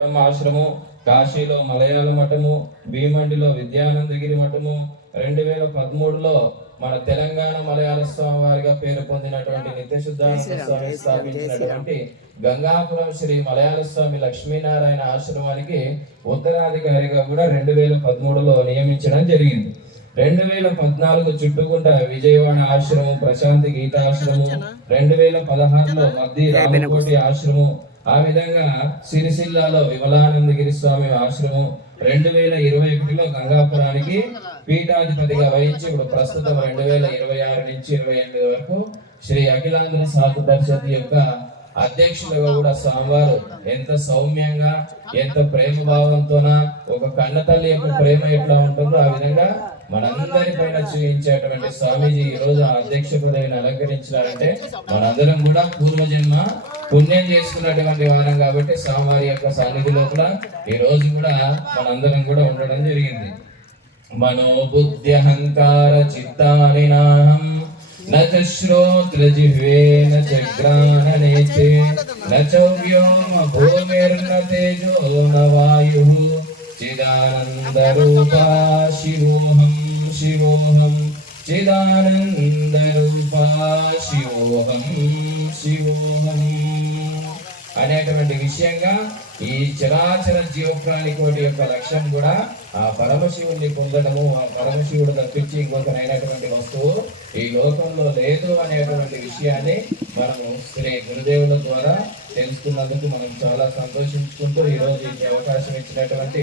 ఆశ్రమం, కాశీలో మలయాళ మఠము, భీమండిలో విద్యానందగిరి మఠము, 2013లో మన తెలంగాణ మలయాళ స్వామి వారిగా పేరు పొందినటువంటి నిత్యశుద్ధానంద స్వామి స్థాపించినటువంటి గంగాపురం శ్రీ మలయాళ స్వామి లక్ష్మీనారాయణ ఆశ్రమానికి ఉత్తరాధికారిగా కూడా 2013లో నియమించడం జరిగింది. 2014 చుట్టుకుంట విజయవాడ ఆశ్రమం, ప్రశాంతి గీతాశ్రమం, 2016లో మద్ది రామకోటి ఆశ్రమం, ఆ విధంగా సిరిసిల్లాలో విమలానందగిరి స్వామి ఆశ్రమం, 2021లో గంగాపురానికి పీఠాధిపతిగా వహించి ఇప్పుడు ప్రస్తుతం 2026 నుంచి 28 వరకు శ్రీ అఖిలాంధ్ర సాధు పరిషత్ యొక్క అధ్యక్షులుగా కూడా స్వామివారు ఎంత సౌమ్యంగా, ఎంత ప్రేమ భావంతోన ఒక కన్న తల్లి యొక్క ప్రేమ ఎట్లా ఉంటుందో ఆ విధంగా మనందరి పైన చూపించేటువంటి స్వామీజీ ఈ రోజు అధ్యక్ష పదవిని అలంకరించారంటే మనందరం కూడా పూర్వజన్మ పుణ్యం చేసుకున్నటువంటి వారం కాబట్టి స్వామివారి యొక్క సన్నిధి లోపల ఈ రోజు కూడా మనందరం కూడా ఉండడం జరిగింది. మనోబుద్ధి అహంకార చిత్తాని నాహం నచ శ్రోత్ర జిహ్వే నచ గ్రాణ నేత్రే నచ వ్యోమ భూమిర్న తేజో న వాయుః చిదానంద రూపా శివోహం శివోహం చిదానంద రూపా శివోహం శివోహం అనేటువంటి విషయంగా ఈ చరాచర జీవప్రాణి కోటి యొక్క లక్ష్యం కూడా ఆ పరమశివుణ్ణి పొందడము, ఆ పరమశివుడు తప్పించి ఇంకొకనైనటువంటి వస్తువు ఈ లోకంలో లేదు అనేటువంటి విషయాన్ని మనము శ్రీ గురుదేవుల ద్వారా తెలుసుకున్నందుకు మనం చాలా సంతోషించుకుంటూ ఈ రోజు ఈ అవకాశం ఇచ్చినటువంటి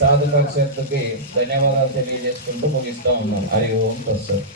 సాధు పరిషత్తుకి ధన్యవాదాలు తెలియజేసుకుంటూ ముగిస్తా ఉన్నాం. హరి ఓం తత్సత్.